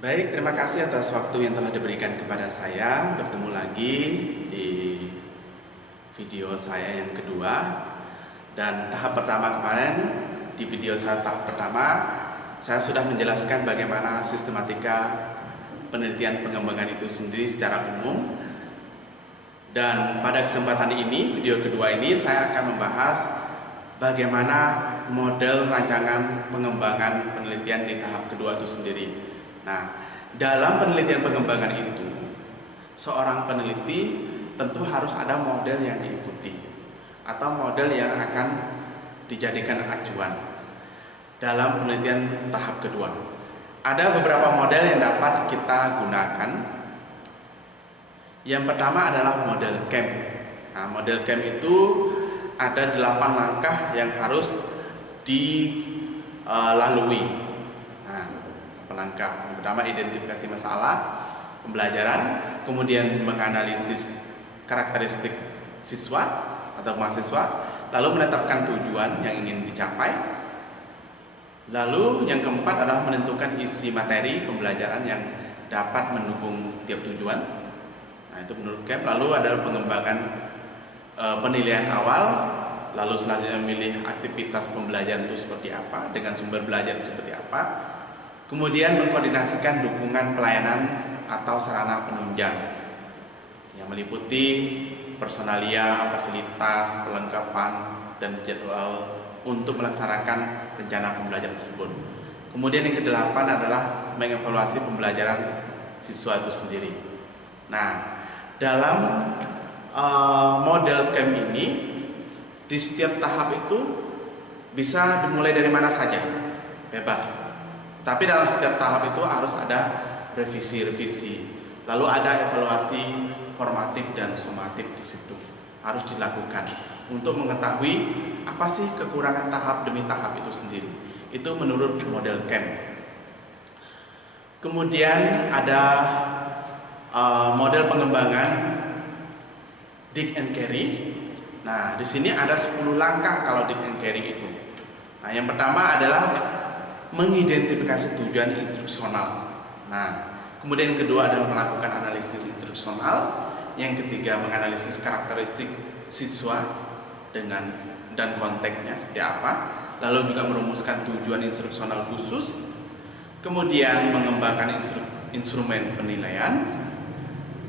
Baik, terima kasih atas waktu yang telah diberikan kepada saya. Bertemu lagi di video saya yang kedua. Dan tahap pertama kemarin, di video saya tahap pertama, saya sudah menjelaskan bagaimana sistematika penelitian pengembangan itu sendiri secara umum. Dan pada kesempatan ini, video kedua ini, saya akan membahas bagaimana model rancangan pengembangan penelitian di tahap kedua itu sendiri. Nah, dalam penelitian pengembangan itu, seorang peneliti tentu harus ada model yang diikuti atau model yang akan dijadikan acuan dalam penelitian tahap kedua. Ada beberapa model yang dapat kita gunakan. Yang pertama adalah model CAM. Nah, model CAM itu ada 8 langkah yang harus dilalui. Nah, langkah yang pertama identifikasi masalah pembelajaran, kemudian menganalisis karakteristik siswa atau mahasiswa, lalu menetapkan tujuan yang ingin dicapai, lalu yang keempat adalah menentukan isi materi pembelajaran yang dapat mendukung tiap tujuan. Nah, itu menurut CAM. Lalu adalah pengembangan penilaian awal, lalu selanjutnya memilih aktivitas pembelajaran itu seperti apa, dengan sumber belajar seperti apa, kemudian mengkoordinasikan dukungan pelayanan atau sarana penunjang yang meliputi personalia, fasilitas, perlengkapan, dan jadwal untuk melaksanakan rencana pembelajaran tersebut. Kemudian yang kedelapan adalah mengevaluasi pembelajaran siswa itu sendiri. Nah, dalam model CAM ini, di setiap tahap itu bisa dimulai dari mana saja, bebas. Tapi dalam setiap tahap itu harus ada revisi-revisi, lalu ada evaluasi formatif dan sumatif di situ harus dilakukan untuk mengetahui apa sih kekurangan tahap demi tahap itu sendiri. Itu menurut model CAM. Kemudian ada model pengembangan Dick and Carey. Nah, di sini ada 10 langkah kalau Dick and Carey itu. Nah, yang pertama adalah mengidentifikasi tujuan instruksional. Nah, kemudian yang kedua adalah melakukan analisis instruksional. Yang ketiga menganalisis karakteristik siswa dan konteksnya seperti apa. Lalu juga merumuskan tujuan instruksional khusus. Kemudian mengembangkan instrumen penilaian.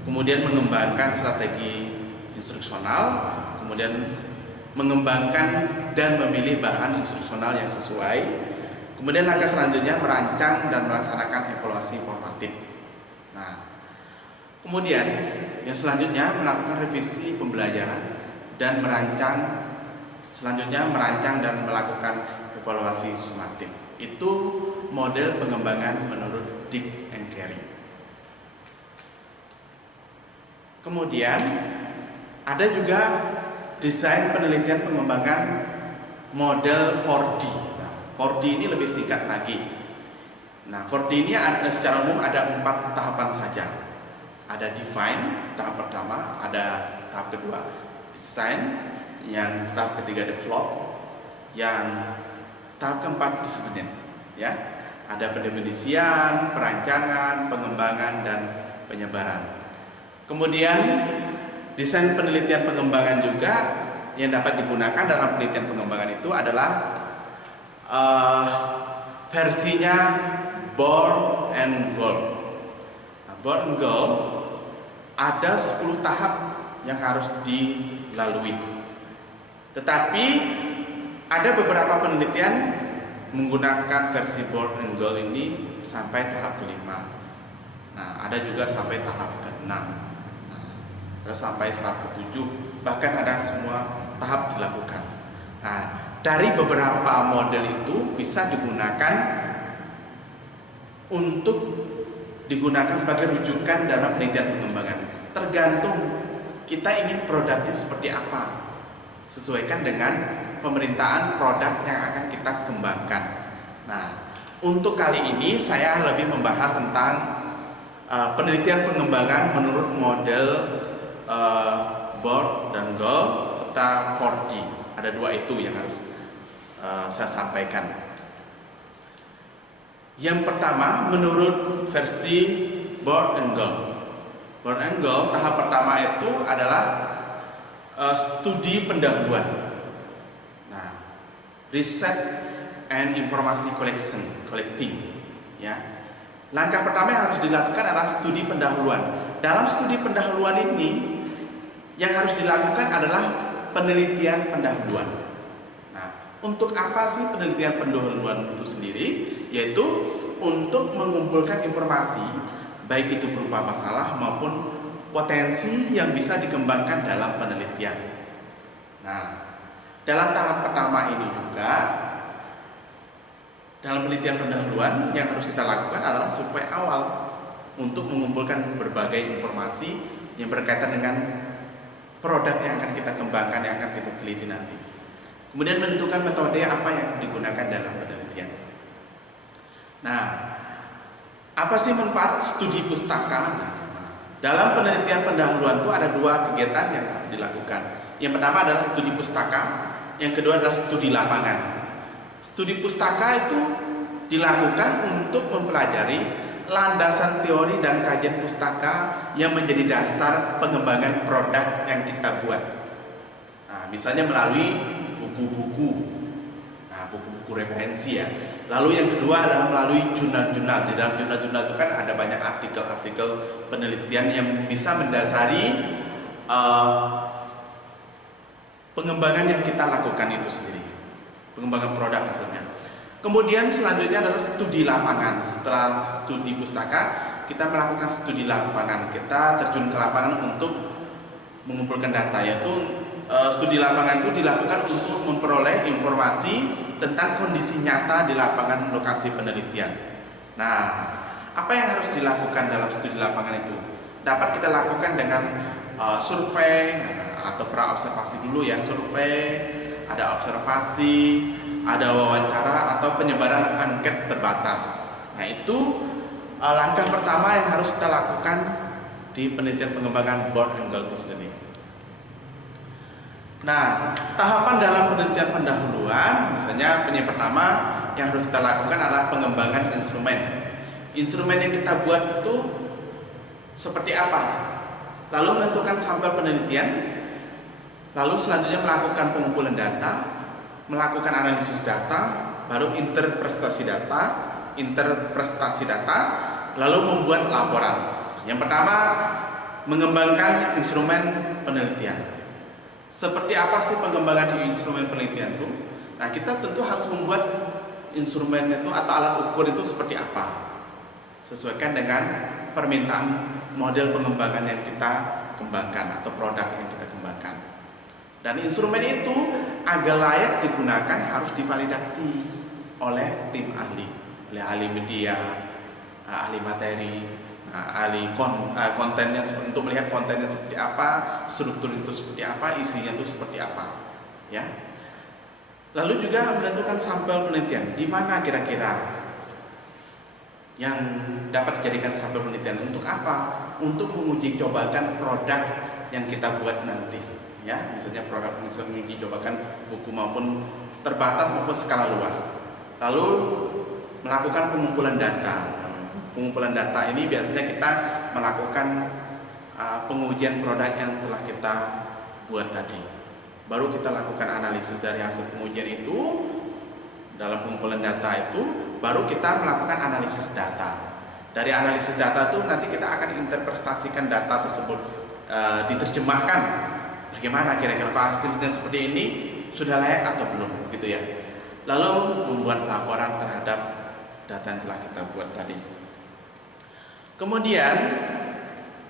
Kemudian mengembangkan strategi instruksional. Kemudian mengembangkan dan memilih bahan instruksional yang sesuai. Kemudian langkah selanjutnya merancang dan melaksanakan evaluasi formatif. Nah, kemudian yang selanjutnya melakukan revisi pembelajaran dan merancang dan melakukan evaluasi sumatif. Itu model pengembangan menurut Dick and Carey. Kemudian ada juga desain penelitian pengembangan model 4D. Nah, 4D ini lebih singkat lagi. Nah, 4D ini secara umum ada 4 tahapan saja. Ada define, tahap pertama, ada tahap kedua, design, yang tahap ketiga develop, yang tahap keempat disebutnya, ya. Ada pendefinisian, perancangan, pengembangan, dan penyebaran. Kemudian desain penelitian pengembangan juga yang dapat digunakan dalam penelitian pengembangan itu adalah versinya Born and Goal. Nah, Born and Goal ada 10 tahap yang harus dilalui. Tetapi ada beberapa penelitian menggunakan versi Born and Goal ini sampai tahap kelima. Nah, ada juga sampai tahap ke-6. Ada sampai tahap ke-7, bahkan ada semua tahap dilakukan. Nah, dari beberapa model itu bisa digunakan sebagai rujukan dalam penelitian pengembangan. Tergantung kita ingin produknya seperti apa, sesuaikan dengan pemerintahan produk yang akan kita kembangkan. Nah, untuk kali ini saya lebih membahas tentang penelitian pengembangan menurut model Born dan Goal serta 4D. Ada 2 itu yang harus saya sampaikan. Yang pertama, menurut versi Born and Gold. Born and Gold tahap pertama itu adalah studi pendahuluan. Nah, riset and informasi collecting. Ya, langkah pertama yang harus dilakukan adalah studi pendahuluan. Dalam studi pendahuluan ini, yang harus dilakukan adalah penelitian pendahuluan. Nah, untuk apa sih penelitian pendahuluan itu sendiri? Yaitu untuk mengumpulkan informasi, baik itu berupa masalah maupun potensi yang bisa dikembangkan dalam penelitian. Nah, dalam tahap pertama ini juga, dalam penelitian pendahuluan yang harus kita lakukan adalah survei awal untuk mengumpulkan berbagai informasi yang berkaitan dengan produk yang akan kita kembangkan, yang akan kita teliti nanti. Kemudian menentukan metode apa yang digunakan dalam penelitian. Nah, apa sih manfaat studi pustaka? Dalam penelitian pendahuluan itu ada dua kegiatan yang harus dilakukan. Yang pertama adalah studi pustaka, yang kedua adalah studi lapangan. Studi pustaka itu dilakukan untuk mempelajari landasan teori dan kajian pustaka yang menjadi dasar pengembangan produk yang kita buat. Nah, misalnya melalui buku-buku, buku-buku referensi ya. Lalu yang kedua adalah melalui jurnal-jurnal. Di dalam jurnal-jurnal itu kan ada banyak artikel-artikel penelitian yang bisa mendasari pengembangan yang kita lakukan itu sendiri, pengembangan produk maksudnya. Kemudian selanjutnya adalah studi lapangan. Setelah studi pustaka, kita melakukan studi lapangan. Kita terjun ke lapangan untuk mengumpulkan data, yaitu studi lapangan itu dilakukan untuk memperoleh informasi tentang kondisi nyata di lapangan lokasi penelitian. Nah, apa yang harus dilakukan dalam studi lapangan itu? Dapat kita lakukan dengan survei atau pra-observasi dulu ya, survei, ada observasi, ada wawancara atau penyebaran angket terbatas. Nah, itu langkah pertama yang harus kita lakukan di penelitian pengembangan Born and Gold itu sendiri. Nah, tahapan dalam penelitian pendahuluan, misalnya yang pertama yang harus kita lakukan adalah pengembangan instrumen. Instrumen yang kita buat itu seperti apa? Lalu menentukan sampel penelitian, lalu selanjutnya melakukan pengumpulan data, melakukan analisis data, baru interpretasi data, lalu membuat laporan. Yang pertama, mengembangkan instrumen penelitian. Seperti apa sih pengembangan instrumen penelitian itu? Nah, kita tentu harus membuat instrumen itu atau alat ukur itu seperti apa, sesuaikan dengan permintaan model pengembangan yang kita kembangkan atau produk yang kita kembangkan. Dan instrumen itu agar layak digunakan harus divalidasi oleh tim ahli, oleh ahli media, ahli materi, ahli kontennya, untuk melihat kontennya seperti apa, struktur itu seperti apa, isinya itu seperti apa, ya. Lalu juga menentukan sampel penelitian, di mana kira-kira yang dapat dijadikan sampel penelitian, untuk apa? Untuk menguji cobakan produk yang kita buat nanti, ya. Misalnya produk yang bisa menguji cobakan buku maupun terbatas maupun skala luas. Lalu melakukan pengumpulan data. Pengumpulan data ini biasanya kita melakukan pengujian produk yang telah kita buat tadi. Baru kita lakukan analisis dari hasil pengujian itu. Dalam pengumpulan data itu, baru kita melakukan analisis data. Dari analisis data itu nanti kita akan interpretasikan data tersebut, diterjemahkan. Bagaimana kira-kira hasilnya seperti ini, sudah layak atau belum, gitu ya. Lalu membuat laporan terhadap data yang telah kita buat tadi. Kemudian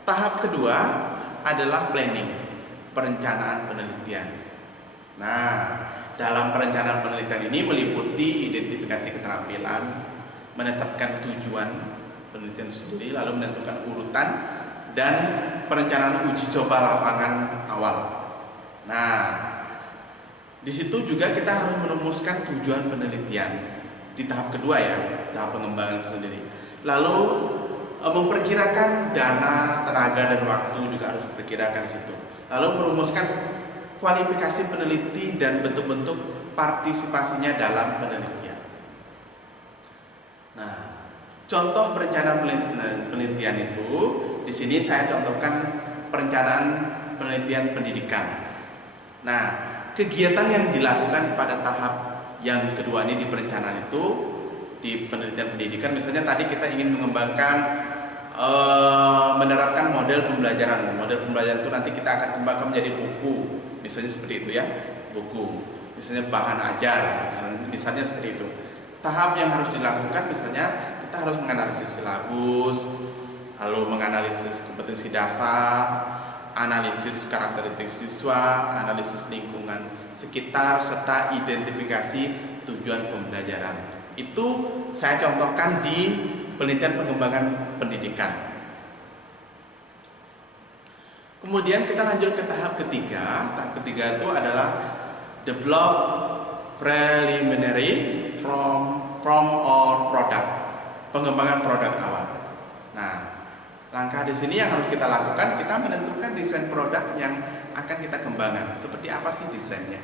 tahap kedua adalah planning, perencanaan penelitian. Nah, dalam perencanaan penelitian ini meliputi identifikasi keterampilan, menetapkan tujuan penelitian itu sendiri, lalu menentukan urutan dan perencanaan uji coba lapangan awal. Nah, di situ juga kita harus merumuskan tujuan penelitian di tahap kedua ya, tahap pengembangan itu sendiri. Lalu memperkirakan dana, tenaga dan waktu juga harus diperkirakan di situ. Lalu merumuskan kualifikasi peneliti dan bentuk-bentuk partisipasinya dalam penelitian. Nah, Contoh perencanaan penelitian itu, di sini saya contohkan perencanaan penelitian pendidikan. Nah, kegiatan yang dilakukan pada tahap yang kedua ini di perencanaan itu, di penelitian pendidikan, misalnya tadi kita ingin mengembangkan menerapkan model pembelajaran. Model pembelajaran itu nanti kita akan kembangkan menjadi buku, misalnya seperti itu ya, buku, misalnya bahan ajar, misalnya seperti itu. Tahap yang harus dilakukan misalnya kita harus menganalisis silabus, lalu menganalisis kompetensi dasar, analisis karakteristik siswa, analisis lingkungan sekitar, serta identifikasi tujuan pembelajaran. Itu saya contohkan di penelitian pengembangan pendidikan. Kemudian kita lanjut ke tahap ketiga. Tahap ketiga itu adalah develop preliminary from or product, pengembangan produk awal. Nah, langkah di sini yang harus kita lakukan, kita menentukan desain produk yang akan kita kembangkan. Seperti apa sih desainnya?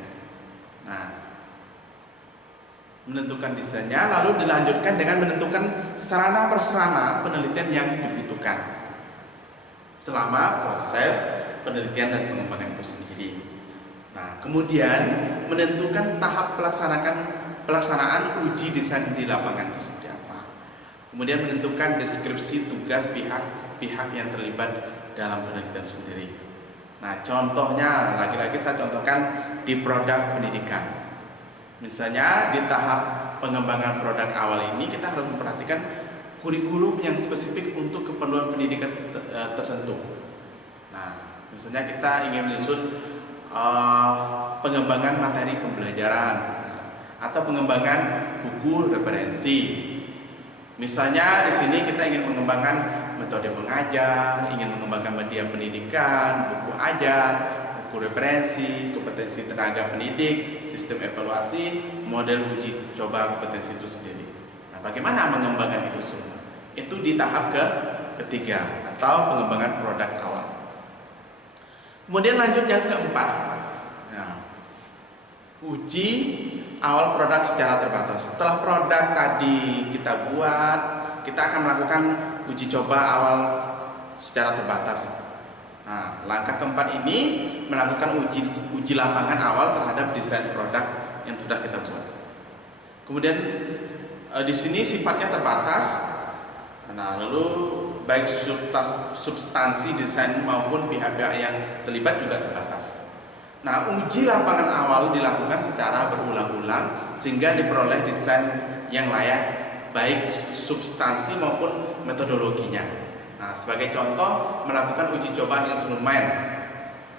Nah, menentukan desainnya, lalu dilanjutkan dengan menentukan sarana prasarana penelitian yang dibutuhkan selama proses penelitian dan pengembangan itu sendiri. Nah, kemudian menentukan tahap pelaksanaan uji desain di lapangan itu seperti apa. Kemudian menentukan deskripsi tugas pihak yang terlibat dalam penelitian sendiri. Nah, contohnya lagi-lagi saya contohkan di produk pendidikan. Misalnya di tahap pengembangan produk awal ini kita harus memperhatikan kurikulum yang spesifik untuk keperluan pendidikan tertentu. Nah, misalnya kita ingin menyusun pengembangan materi pembelajaran atau pengembangan buku referensi. Misalnya di sini kita ingin mengembangkan metode mengajar, ingin mengembangkan media pendidikan, buku ajar, buku referensi, kompetensi tenaga pendidik, sistem evaluasi, model uji coba kompetensi itu sendiri. Nah, bagaimana mengembangkan itu semua? Itu di tahap ketiga atau pengembangan produk awal. Kemudian lanjut yang keempat. Nah, uji awal produk secara terbatas. Setelah produk tadi kita buat, kita akan melakukan uji coba awal secara terbatas. Nah, langkah keempat ini melakukan uji lapangan awal terhadap desain produk yang sudah kita buat. Kemudian di sini sifatnya terbatas. Nah, lalu baik substansi desain maupun pihak-pihak yang terlibat juga terbatas. Nah, uji lapangan awal dilakukan secara berulang-ulang sehingga diperoleh desain yang layak baik substansi maupun metodologinya. Nah, sebagai contoh melakukan uji coba instrumen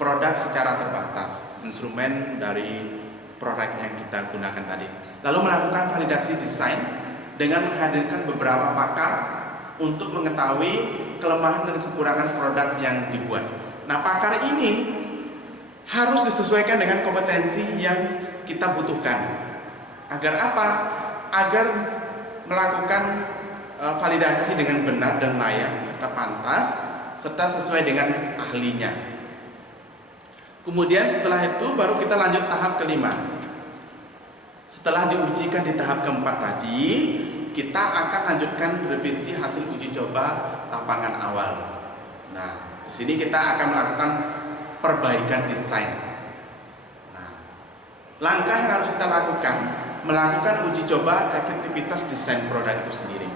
produk secara terbatas, instrumen dari produk yang kita gunakan tadi. Lalu melakukan validasi desain dengan menghadirkan beberapa pakar untuk mengetahui kelemahan dan kekurangan produk yang dibuat. Nah, pakar ini harus disesuaikan dengan kompetensi yang kita butuhkan. Agar apa? Agar melakukan validasi dengan benar dan layak serta pantas serta sesuai dengan ahlinya. Kemudian setelah itu baru kita lanjut tahap kelima. Setelah diujikan di tahap keempat tadi, kita akan lanjutkan revisi hasil uji coba lapangan awal. Nah, di sini kita akan melakukan perbaikan desain. Nah, langkah yang harus kita lakukan, melakukan uji coba efektivitas desain produk itu sendiri.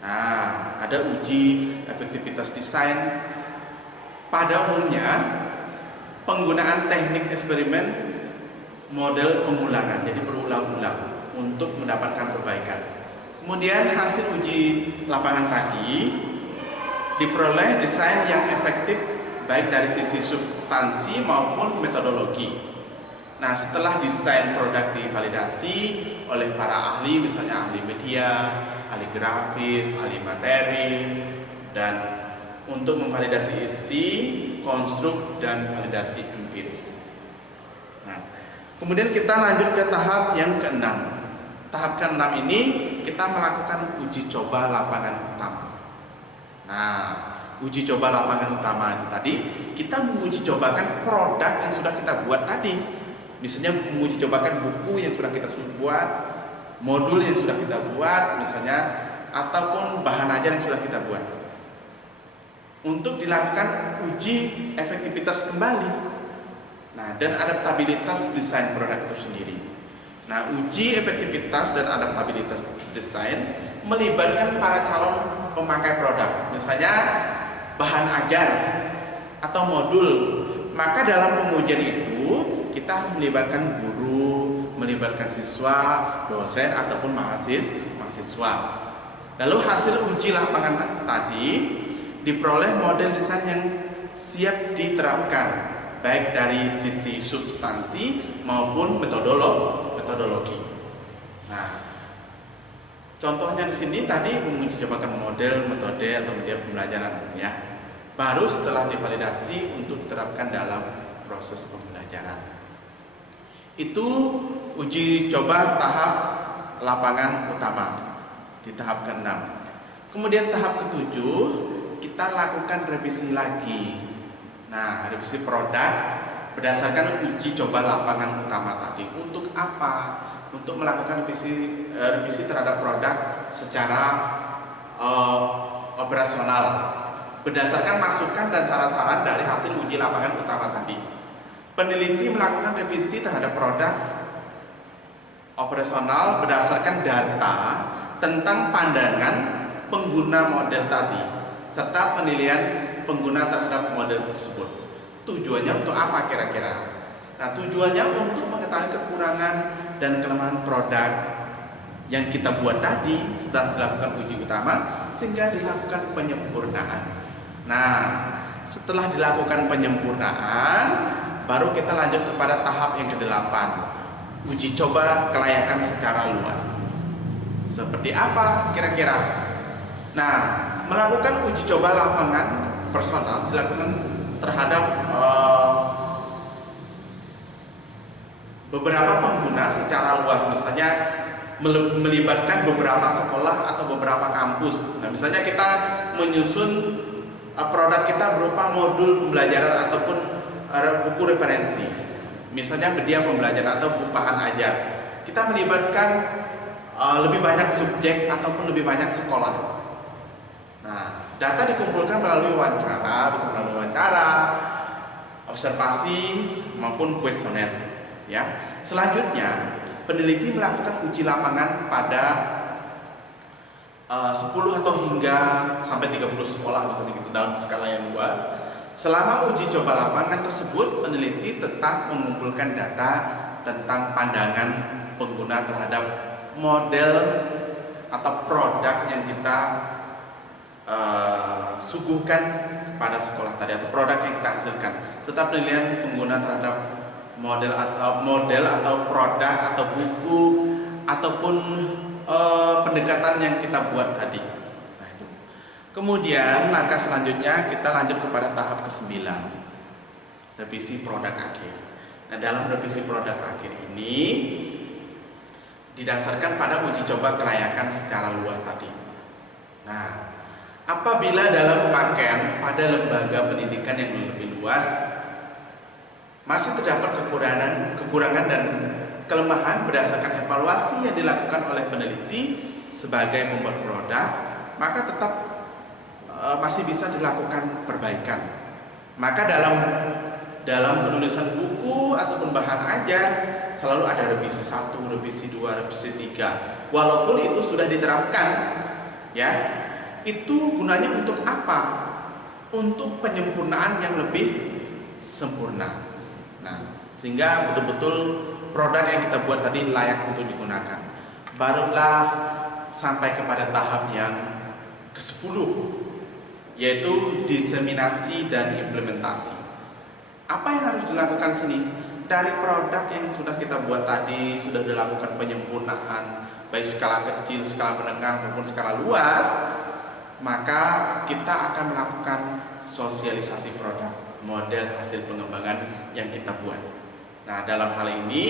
Nah, ada uji efektivitas desain. Pada umumnya, penggunaan teknik eksperimen model pengulangan, jadi berulang-ulang untuk mendapatkan perbaikan. Kemudian hasil uji lapangan tadi diperoleh desain yang efektif baik dari sisi substansi maupun metodologi. Nah, setelah desain produk divalidasi oleh para ahli, misalnya ahli media, ahli grafis, ahli materi, dan untuk memvalidasi isi, konstruk, dan validasi empiris. Nah, kemudian kita lanjut ke tahap yang keenam. Tahap keenam ini kita melakukan uji coba lapangan utama. Nah, uji coba lapangan utama itu tadi kita menguji cobakan produk yang sudah kita buat tadi. Misalnya menguji cobakan buku yang sudah kita buat, modul yang sudah kita buat, misalnya ataupun bahan ajar yang sudah kita buat untuk dilakukan uji efektivitas kembali. Nah, dan adaptabilitas desain produk itu sendiri. Nah, uji efektivitas dan adaptabilitas desain melibatkan para calon pemakai produk, misalnya bahan ajar atau modul. Maka dalam pengujian itu kita harus melibatkan guru, melibatkan siswa, dosen ataupun mahasiswa. Lalu hasil uji lapangan tadi diperoleh model desain yang siap diterapkan, baik dari sisi substansi maupun metodologi. Nah, contohnya di sini tadi menguji cobakan model, metode atau media pembelajaran, ya. Baru setelah divalidasi untuk diterapkan dalam proses pembelajaran. Itu uji coba tahap lapangan utama di tahap ke-6. Kemudian tahap ke-7 kita lakukan revisi lagi. Nah, revisi produk berdasarkan uji coba lapangan utama tadi. Untuk apa? Untuk melakukan revisi terhadap produk secara operasional berdasarkan masukan dan saran-saran dari hasil uji lapangan utama tadi. Peneliti melakukan revisi terhadap produk operasional berdasarkan data tentang pandangan pengguna model tadi serta penilaian pengguna terhadap model tersebut. Tujuannya untuk apa kira-kira? Nah, tujuannya untuk mengetahui kekurangan dan kelemahan produk yang kita buat tadi setelah dilakukan uji utama sehingga dilakukan penyempurnaan. Nah, setelah dilakukan penyempurnaan baru kita lanjut kepada tahap yang ke-8, uji coba kelayakan secara luas. Seperti apa kira-kira? Nah, melakukan uji coba lapangan personal dilakukan terhadap beberapa pengguna secara luas, misalnya melibatkan beberapa sekolah atau beberapa kampus. Nah, misalnya kita menyusun produk kita berupa modul pembelajaran ataupun buku referensi, misalnya media pembelajaran atau bahan ajar. Kita melibatkan lebih banyak subjek ataupun lebih banyak sekolah. Nah, data dikumpulkan melalui wawancara, bisa melalui wawancara, observasi maupun kuesioner. Ya, selanjutnya peneliti melakukan uji lapangan pada 10 atau hingga sampai 30 sekolah, misalnya gitu, dalam skala yang luas. Selama uji coba lapangan tersebut, peneliti tetap mengumpulkan data tentang pandangan pengguna terhadap model atau produk yang kita suguhkan kepada sekolah tadi atau produk yang kita hasilkan, serta penilaian pengguna terhadap model atau produk atau buku ataupun pendekatan yang kita buat tadi. Nah, itu. Kemudian langkah selanjutnya kita lanjut kepada tahap ke-9, revisi produk akhir. Nah, dalam revisi produk akhir ini didasarkan pada uji coba kelayakan secara luas tadi. Nah, apabila dalam pemakaian pada lembaga pendidikan yang lebih luas masih terdapat kekurangan dan kelemahan berdasarkan evaluasi yang dilakukan oleh peneliti sebagai pembuat produk, maka tetap masih bisa dilakukan perbaikan. Maka dalam penulisan buku ataupun bahan ajar selalu ada revisi 1, revisi 2, revisi 3. Walaupun itu sudah diterapkan, ya, itu gunanya untuk apa? Untuk penyempurnaan yang lebih sempurna. Nah, sehingga betul-betul produk yang kita buat tadi layak untuk digunakan. Barulah sampai kepada tahap yang ke-10, yaitu diseminasi dan implementasi. Apa yang harus dilakukan sini? Dari produk yang sudah kita buat tadi, sudah dilakukan penyempurnaan, baik skala kecil, skala menengah maupun skala luas, maka kita akan melakukan sosialisasi produk, model hasil pengembangan yang kita buat. Nah, dalam hal ini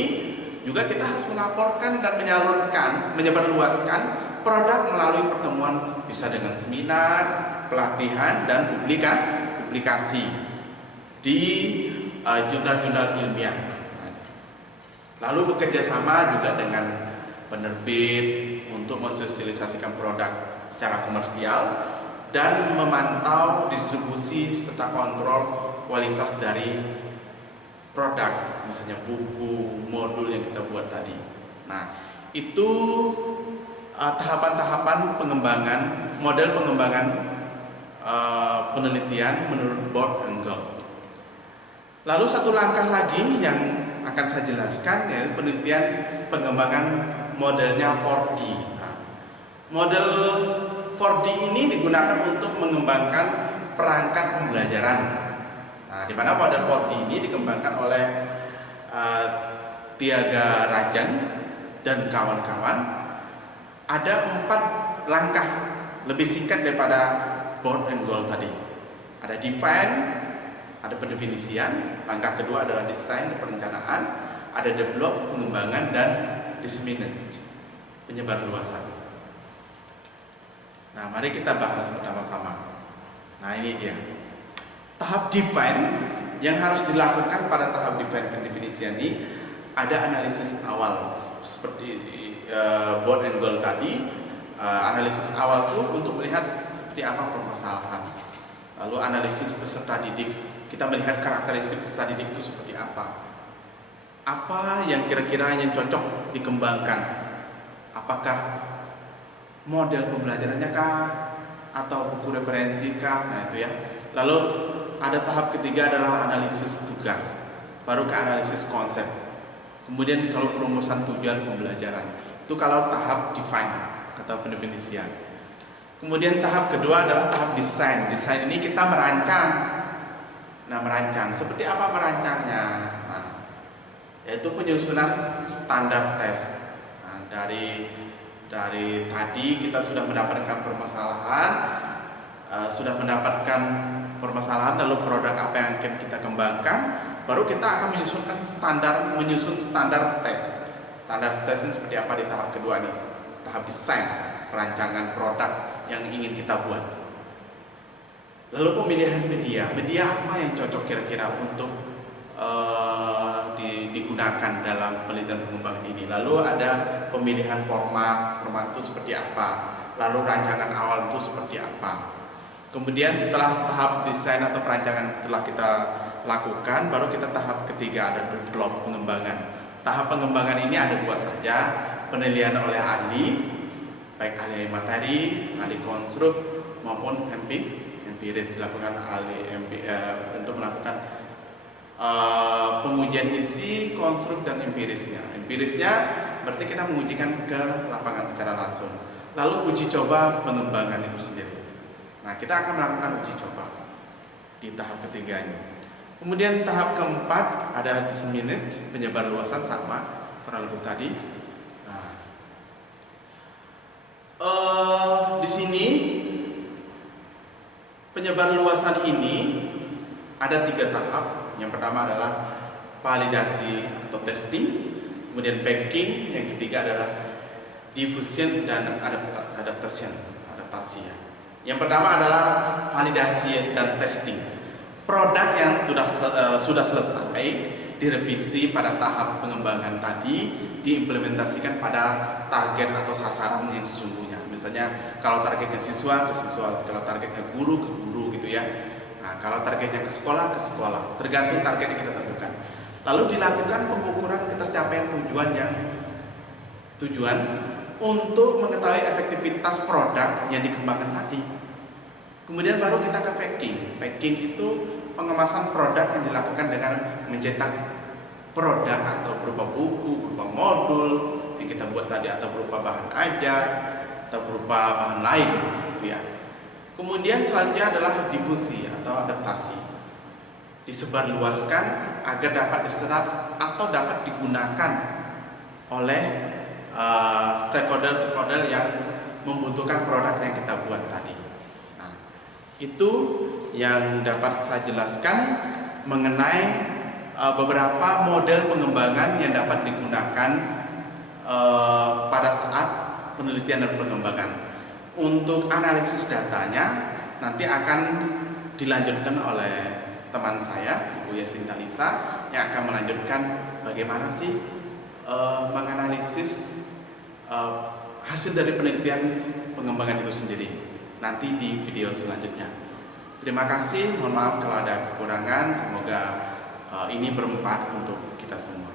juga kita harus melaporkan dan menyebarluaskan produk melalui pertemuan, bisa dengan seminar, pelatihan, dan publikasi di jurnal-jurnal ilmiah. Lalu bekerja sama juga dengan penerbit untuk mensosialisasikan produk secara komersial dan memantau distribusi serta kontrol kualitas dari produk, misalnya buku, modul yang kita buat tadi. Nah, itu tahapan-tahapan pengembangan, model pengembangan penelitian menurut Board and Gold. Lalu satu langkah lagi yang akan saya jelaskan yaitu penelitian pengembangan modelnya 4D. Nah, model 4D ini digunakan untuk mengembangkan perangkat pembelajaran. Nah, di mana model 4D ini dikembangkan oleh Tiaga Rajan dan kawan-kawan. Ada 4 langkah, lebih singkat daripada Board and Goal tadi. Ada define, ada pendefinisian. Langkah kedua adalah desain dan perencanaan. Ada develop, pengembangan, dan disseminate, penyebarluasan. Nah, mari kita bahas bersama-sama. Nah, ini dia tahap define yang harus dilakukan pada tahap define pendefinisian ini. Ada analisis awal seperti Board and Goal tadi. Analisis awal itu untuk melihat seperti apa permasalahan. Lalu analisis peserta didik, kita melihat karakteristik peserta didik itu seperti apa. Apa yang kira-kira yang cocok dikembangkan? Apakah model pembelajarannya kah? Atau buku referensi kah? Nah, itu ya. Lalu ada tahap ketiga adalah analisis tugas, baru ke analisis konsep. Kemudian kalau perumusan tujuan pembelajaran, itu kalau tahap define atau pendefinisian. Kemudian tahap kedua adalah tahap desain. Desain ini kita merancang. Nah, merancang seperti apa merancangnya? Nah, yaitu penyusunan standar tes. Nah, dari tadi kita sudah mendapatkan permasalahan, lalu produk apa yang akan kita kembangkan, baru kita akan menyusun standar tes. Standar tesnya seperti apa di tahap kedua nih, tahap desain, perancangan produk yang ingin kita buat. Lalu pemilihan media apa yang cocok kira-kira untuk digunakan dalam penelitian pengembangan ini. Lalu ada pemilihan format itu seperti apa, lalu rancangan awal itu seperti apa. Kemudian setelah tahap desain atau perancangan telah kita lakukan, baru kita tahap ketiga ada develop, pengembangan. Tahap pengembangan ini ada 2 saja, penilaian oleh ahli, baik ahli materi, ahli konstruk maupun empiris, dilakukan ahli untuk melakukan pengujian isi, konstruk dan empirisnya. Empirisnya berarti kita mengujikan ke lapangan secara langsung. Lalu uji coba pengembangan itu sendiri. Nah, kita akan melakukan uji coba di tahap ketiga ini. Kemudian tahap keempat ada disseminate, penyebar luasan, sama kurang lebih tadi. Nah, di sini penyebar luasan ini ada 3 tahap. Yang pertama adalah validasi atau testing, kemudian packing, yang ketiga adalah diffusion dan adaptasi ya. Yang pertama adalah validasi dan testing. Produk yang sudah selesai direvisi pada tahap pengembangan tadi, diimplementasikan pada target atau sasaran yang sesungguhnya. Misalnya kalau targetnya siswa ke siswa, kalau targetnya guru ke guru gitu ya. Nah, kalau targetnya ke sekolah, tergantung target yang kita tentukan. Lalu dilakukan pengukuran ketercapaian tujuan untuk mengetahui efektivitas produk yang dikembangkan tadi. Kemudian baru kita ke packing. Packing itu pengemasan produk yang dilakukan dengan mencetak produk atau berupa buku, berupa modul yang kita buat tadi, atau berupa bahan ajar, atau berupa bahan lain gitu ya. Kemudian selanjutnya adalah difusi atau adaptasi. Disebarluaskan agar dapat diserap atau dapat digunakan oleh stakeholder yang membutuhkan produk yang kita buat tadi. Nah, itu yang dapat saya jelaskan mengenai beberapa model pengembangan yang dapat digunakan pada saat penelitian dan pengembangan. Untuk analisis datanya nanti akan dilanjutkan oleh teman saya, Ibu Yasinta Lisa, yang akan melanjutkan bagaimana sih menganalisis hasil dari penelitian pengembangan itu sendiri nanti di video selanjutnya. Terima kasih, mohon maaf kalau ada kekurangan, semoga ini bermanfaat untuk kita semua.